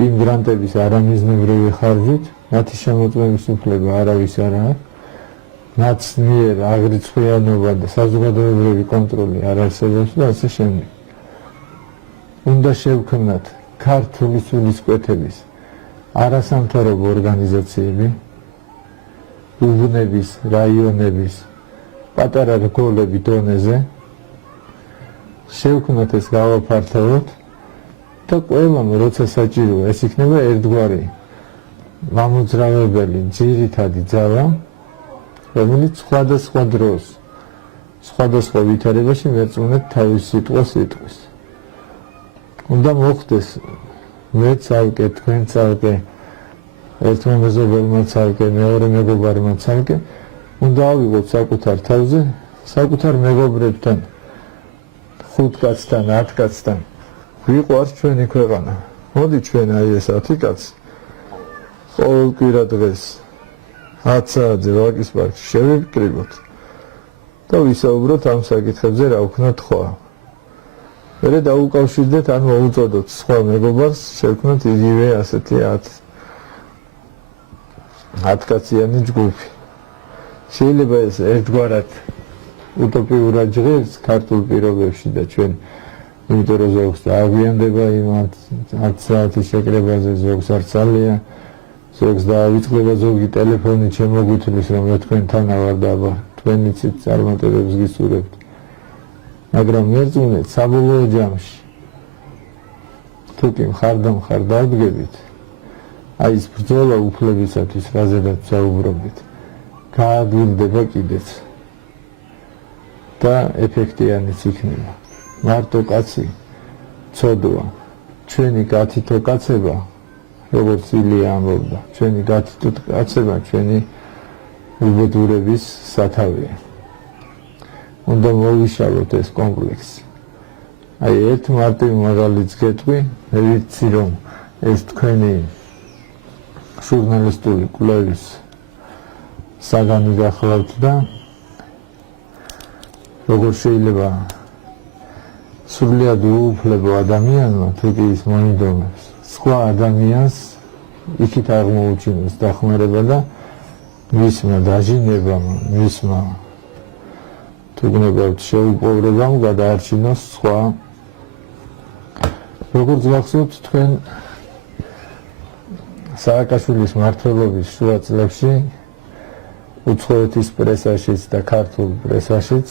იმ გრანტების არამიზნებრივი ხარჯით, მათი შემოწმების უფლება არავის არ აქვს. მათ მიერ აგრეთვეანობა და საზოგადოებრივი კონტროლი არ არსებობს და ასე შემდეგ. უნდა შევქმნათ ქართული სულისკვეთების არასამთავრობო ორგანიზაციები, უბნების, რაიონების, პატარა რგოლები დონეზე, შევქმნათ ეს გავაფართოვოთ და ყველამ როცა საჭიროა ეს იქნება ერთგვარი მამოძრავებელი ძირითადი ძალა, რომელიც სხვადასხვა დროს, სხვადასხვა ვითარებაში მერწმუნედ თავის სიტყვას იტყვის. უნდა მოხდეს მე ცალკე, თქვენ ცალკე, ერთმა მეზობელმა ცალკე, მეორე მეგობარმა ცალკე, უნდა ავიღოთ საკუთარ თავზე, საკუთარ მეგობრებთან, 5 კაცთან, 10 კაცთან, ვიყვარს ჩვენი ქვეყანა. მოდი ჩვენ აი ეს 10 კაცი ყოველკვირა დღეს 10 საათზე ვაკის პარკში შევიკრიბოთ და ვისაუბროთ ამ საკითხებზე, რა ვქნათ ხვა. მერე დაუკავშირდეთ, ან მოუწოდოთ სხვა მეგობარს, შევქმნათ იგივე ასეთი 10 კაციანი ჯგუფი. შეიძლება ეს ერთგვარად უტოპიურად ჟღერს ქართულ პირობებში და ჩვენ იმიტომ რომ ზოგს დააგვიანდება იმ 10 საათის შეკრებაზე, ზოგს არ ძალია, ზოგს დაავიწყდება ზოგი ტელეფონით შემოგვითვლის, რომ თქვენთანა ვარ და თქვენიც წარმატებებს გისურვებთ. მაგრამ მერწმუნეთ, საბოლოო ჯამში თუ კი მხარ დავდგებით, აი ეს ბრძოლა უფლებისათვის, რაზედაც საუბრობთ, გააგვირდება კიდეც და ეფექტიანიც იქნება. მარტო კაცი ცოდვა, ჩვენი გათითო კაცება, როგორც ილია ამბობდა, ჩვენი გათითო კაცება, ჩვენი უბედურების სათავეა. უნდა მოვიშალოთ ეს კომპლექსი. აი ერთ მარტივ მაგალითს გეტყვი, მე ვიცი რომ ეს თქვენი ჟურნალისტური კვლევის საგანი გახლავთ და როგორ შეიძლება სრულიად უუფლებო ადამიანმა თუ კი ის მონიდომებს სხვა ადამიანს იქით აღმოუჩინოს დახმარება და მისმა დაჟინებამ, მისმა თუ გნებავთ შეუპოვრებამ გადაარჩინოს სხვა. როგორც გახსოვთ, თქვენ სააკაშვილის მმართველობის შუა წლებში უცხოეთის პრესაშიც და ქართულ პრესაშიც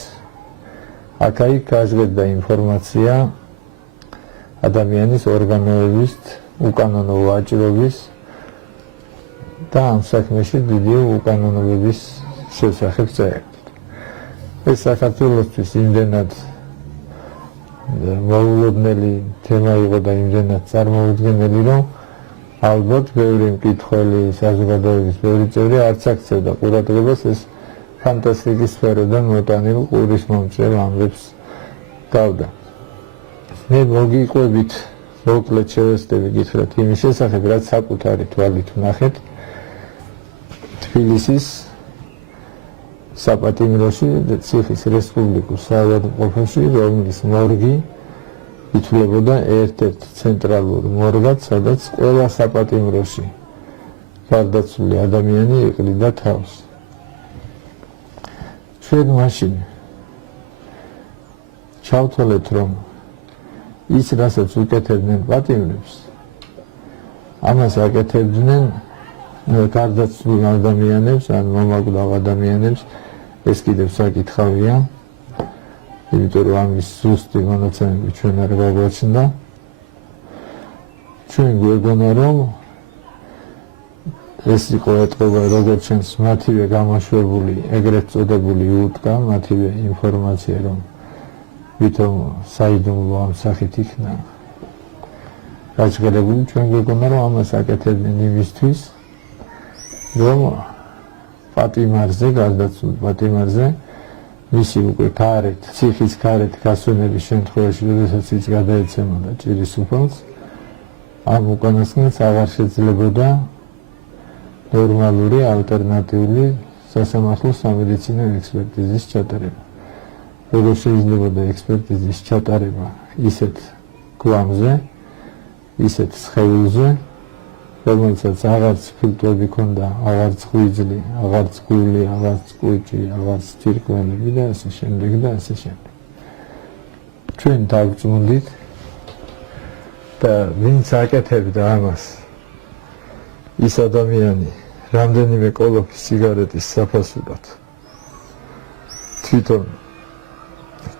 აქ-იქ გაჟღერდა ინფორმაცია ადამიანის ორგანოების უკანონო ვაჭრობის და ამ საქმეში დიდი უკანონოების შესახებ წერდა. ეს საქართველოსთვის იმდენად მოულოდნელი თემა იყო და იმდენად წარმოუდგენელი, რომ ალბათ ბევრი მკითხველი, საზოგადოების ბევრი წევრი არც აქცევდა ყურადღებას ეს ფანტასტიკის სფეროდან მოტანილ ყურის მომწვევ ამბებს გავდა. მე მოგიყვებით, მოკლედ შევეცდები გითხრათ იმის შესახებ, რაც საკუთარი თვალით ვნახეთ თბილისის საპატიმროში და ციხის რესპუბლიკურ საავადმყოფოში, რომლის მორგი ითვლებოდა ერთ-ერთ ცენტრალურ მორგად, სადაც ყველა საპატიმროში გარდაცვლილი ადამიანი იყრიდა თავს. ჩვენ მაშინ ჩავთვალეთ, რომ ის, რასაც უკეთებდნენ პატიმრებს, ამას აკეთებდნენ გარდაცვლილ ადამიანებს, ან მომაკვდავ ადამიანებს, ეს კიდევ საკითხავია, იმიტომ რომ ამის ზუსტი მონაცემები ჩვენ არ გაგვაჩნდა. ჩვენ გვეგონა, რომ ეს იყო ეტყობა, როგორც ჩვენს მათივე გამოშვებული, ეგრეთ წოდებული უტკა, მათივე ინფორმაცია, რომ ვითომ საიდუმლო ამ სახით იქნა გაჟღერებული, ჩვენ გვეგონა, რომ ამას აკეთებდნენ იმისთვის, რომ პატიმარზე, გარდაცვლილ პატიმარზე, მისი უკვე გარეთ, ციხის გარეთ გასვენების შემთხვევაში, როდესაც ის გადაეცემოდა ჭირის უფალს, ამ უკანასკნელს აღარ შეძლებოდა ნორმალური ალტერნატიული სასამართლო სამედიცინო ექსპერტიზის ჩატარება. Როგორ შეიძლება და ექსპერტიზის ჩატარება ისეთ გვამზე, ისეთ სხეულზე, რომელსაც აღარც ფილტვები ქონდა, აღარც ღვიძლი, აღარც გული, აღარც კვიჭი, აღარც თირკმელები და ასე შემდეგ და ასე შემდეგ. ჩვენ დავწმუნდით და ვინც აკეთებდა ამას, ის ადამიანი რამდენიმე კოლოფი სიგარეტის საფასურად თვითონ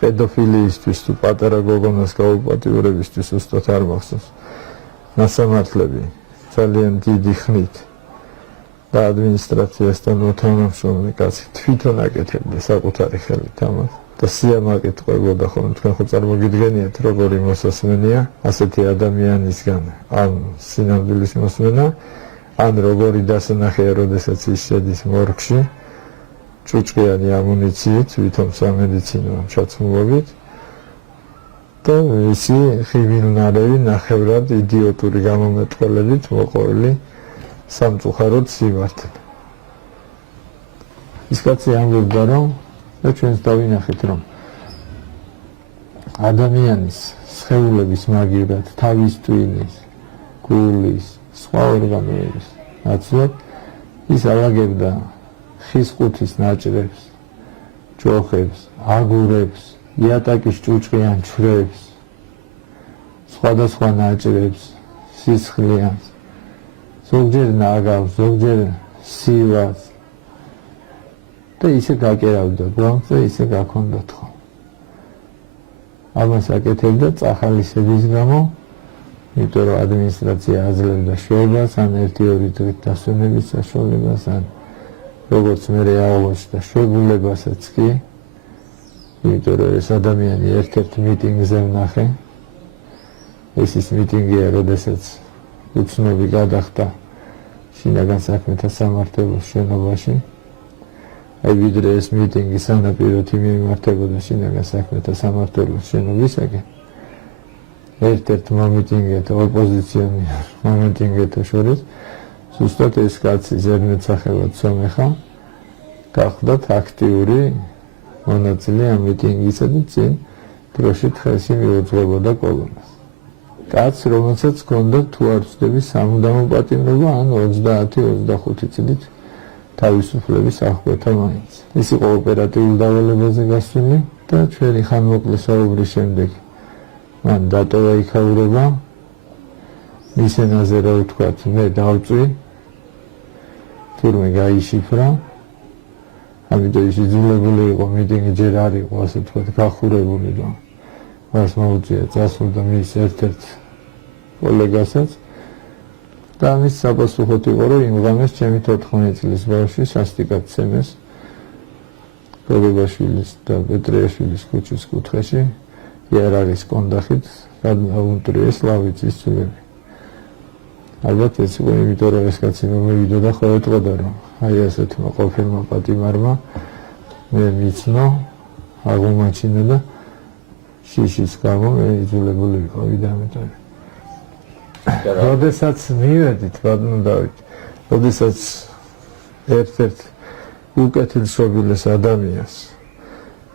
პედოფილიისთვის თუ პატარა გოგონას გაუპატიურებისთვის უბრალოდ არ მახსოვს. Სასამართლები ძალიან დიდი ხნით და ადმინისტრაციასთან მოთამაშეობდნენ კაცი თვითონ აკეთებდა საკუთარი ხელით ამას და სიამაყით ყვებოდა ხოლმე. თქვენ ხო წარმოგიდგენიათ როგორი მოსასმენია ასეთი ადამიანისგან ამ სინამდვილის მოსმენა, ან როგორი დასანახია, როდესაც ის შედის მორგში ჭუჭყიანი ამუნიციით, ვითომ სამედიცინო ჩაცმულობით და ისი ხივილნარევი ნახევრად იდიოტური გამომეტყველებით მოყოლი სამწუხაროდ სიმართლე. ის კაცი ამბობდა, რომ და ჩვენს დავინახეთ, რომ ადამიანის სხეულების მაგივრად თავის ტვინის, გულის, სხვა ორგანოების ნაცვლად ის ალაგებდა ხის ყუთის ნაჭრებს, ჯოხებს, აგურებს, იატაკის ჭუჭყიან ჩვრებს, სხვადასხვა ნაჭრებს, სისხლიანს, ზოგჯერ ნაგავს, ზოგჯერ სივას და ისე გაკერავდა გვამს და ისე გაქონდათ ხოლმე. ამას აკეთებდა წახალისების გამო, იმიტომ რომ ადმინისტრაცია აძლევდა შვებას, ან 1-2 დღით დასვენების საშუალებას, ან როგორც მე აღნიშნე შვებულებასაც კი, იმიტომ რომ ეს ადამიანი ერთ-ერთ მიტინგზე ვნახე, ეს ის მიტინგია, როდესაც უცნობი გადახდა შინაგან საქმეთა სამმართველოს შენობაში. აი ვიდრე ეს მიტინგი სანაპიროთი მიმართებოდა შინაგან საქმეთა სამმართველოს შენობისაკენ, ერთ-ერთ მომიტინგეთა ოპოზიციონერ მომიტინგეთა შორის ზუსტად ეს კაცი ზერმეც სახელად სომეხა გახდათ აქტიური მონაწილე ამ მიტინგისა და წინ დროშით ხელში მიუძღვებოდა კოლონას. კაცს, რომელსაც ჰქონდა თუ არ ვცდები სამუდამო პატიმრობა, ან 30-25 წლით თავისუფლების აღკვეთა მაინც. ის იყო ოპერატიულ დავალებაზე გასული და ჩვენი ხანმოკლე საუბრის შემდეგ მან დატოვა იქაურობა. მის ენაზე რა ვთქვათ, მე დავწვი, თურმე გაიშიფრა, ამიტომ ის იძულებული იყო მიტინგი ჯერ არ იყო, ასე ვთქვათ, გახურებული და მას მოუწია წასულდა მის ერთ-ერთ კოლეგასაც და ამის საპასუხოდ იყო, რომ იმ ღამეს ჩემი 14 წლის ბავშვი სასტიკად ცემეს გოგებაშვილის და პეტრიაშვილის ქუჩის კუთხეში იარაღის კონდახით გადაუნტრიეს ლავიწის ძვლები. ალბათ ეს იყო იმიტომ, რომ ეს კაცი მომივიდა ხო ეტყოდა, რომ აი ასეთმა ყოფილმა პატიმარმა მე მიცნო, აღმოჩინა და შიშის გამო მე იძულებული ვიყავი და ამიტომ. როდესაც მივედით, ბატონო დავით, როდესაც ერთ-ერთ უკეთილშობილეს ადამიანს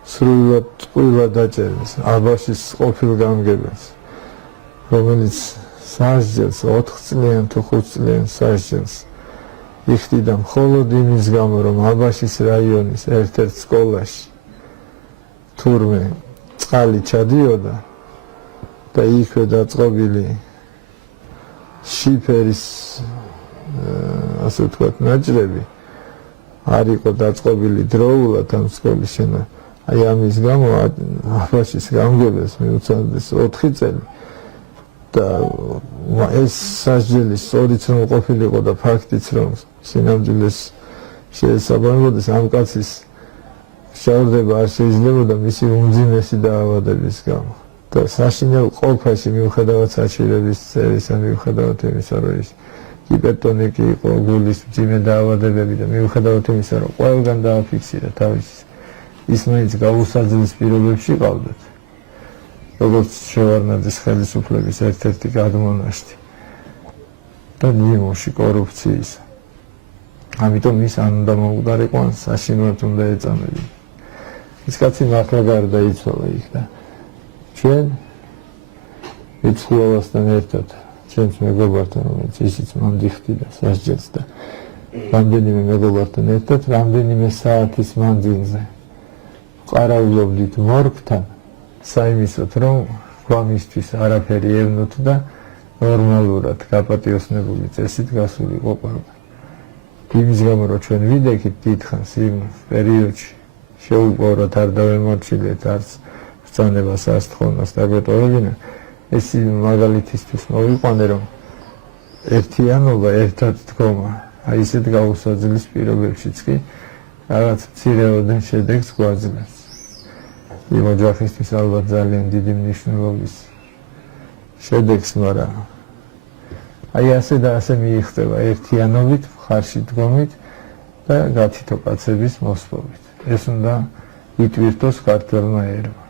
სრულად ტყუილად დაჭერეს აბაშის ყოფილ გამგებელს, რომელიც სასჯელს 4 წლიან თუ 5 წლიან სასჯელს იხდიდა მხოლოდ იმის გამო, რომ აბაშის რაიონის ერთ-ერთ სკოლაში თურმე წყალი ჩადიოდა და იქვე დაწყობილი შიფერის ასე ვთქვათ ნაჭრები არ იყო დაწყობილი დროულად ამ სკოლის შენა. აი ამის გამო აბაშის გამგებელს მიუწოდეს 4 წელი და ეს სასჯელის სწორიც რომ ყოფილიყო და ფაქტიც რომ სინამდვილეს შეესაბამებოდეს ამ კაცის შაურდება არ შეიძლებოდა მისი უმძიმესი დაავადების გამო და საშინელ ყოფაში მიუხედავად საჭიროების წერისა, მიუხედავად იმისა, რომ ის ჰიპერტონიკი იყო, გულის მძიმე დაავადებები და მიუხედავად იმისა, რომ ყველგან დააფიქსირა თავის ის მაინც გაუსაძლის პირობებში ყავდათ. როგორც შევარნაძის ხელისუფლების ერთ-ერთი გადმონაშთი და ნიმუში კორუფციისა. ამიტომ ის ან უნდა მოუყარიყო, ან საშინლად უნდა ეწამებინა. ის კაცი მართლა გარდა იცვალა იქ და ჩვენ იცხოვასთან ერთად ჩვენს მეგობართან, რომელიც ისიც მანდიხტი და სასჯელს და რამდენიმე მეგობართან ერთად რამდენიმე საათის მანძილზე ყარაულობდით მორგთან საიმისოთ, რომ გვამისთვის არაფერი ევნოთ და ნორმალურად გაპატიოსნებული წესით გასულიყო ყველგან. იმის გამო რომ ჩვენ ვიდექით დიდხანს იმ პერიოდში შეუპოვრად არ დავემორჩილეთ არც ბრძანებას არც თხოვნას დაგვეტოვებინა, ეს მაგალითისთვის მოვიყვანე, რომ ერთიანობა, ერთად დგომა აი ისეთ გაუსაძლის პირობებშიც კი რაღაც მცირეოდენ შედეგს გვაძლევს. იმ ოჯახისთვის ალბათ ძალიან დიდი მნიშვნელობის შედეგს, მაგრამ აი ასე და ასე მიიღწევა ერთიანობით, მხარში დგომით და გათითო კაცების მოსპობით. ეს უნდა იტვირთოს ქართველმა ერმა.